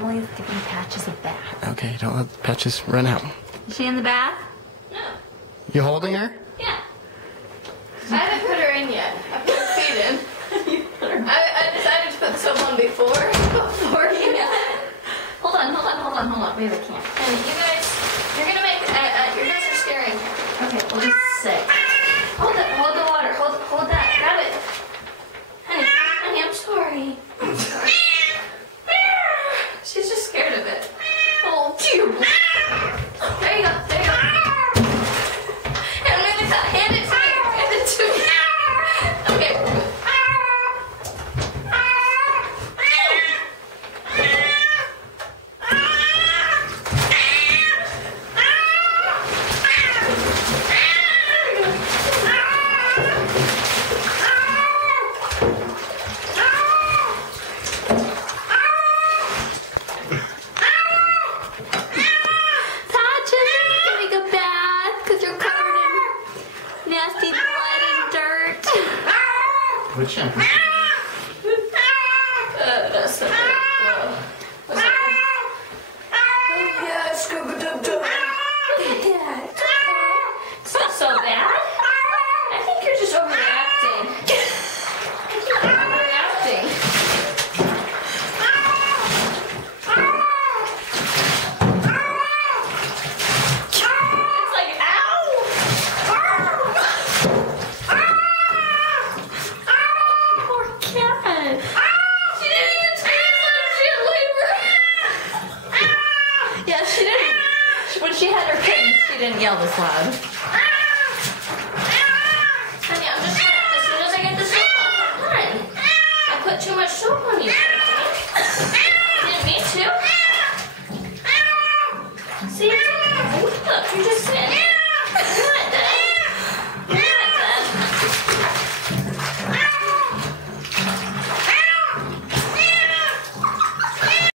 Emily's giving Patches a bath. Okay, don't let Patches run out. Is she in the bath? No. You holding her? Yeah. I haven't put her in yet. I put her feet in. I decided to put soap on before you know. Hold on. Wait, I can't. And you guys, you're gonna make, you guys are scaring her. Okay, we'll just sit. Hold the water. Hold that. Grab it. Honey, I'm sorry. I'm sorry. She's just scared of it. Oh, cute. There you go. And Melissa, hand it to me. Okay. Nasty blood and dirt. Which shampoo? That's so good. Whoa. What's that? Oh, yeah, Scooby-Doo. Yeah. So bad? I think you're just overreacting. It's like, ow! Poor cat. She didn't even scream like she had labor. Yeah, she didn't. When she had her kittens, she didn't yell this loud.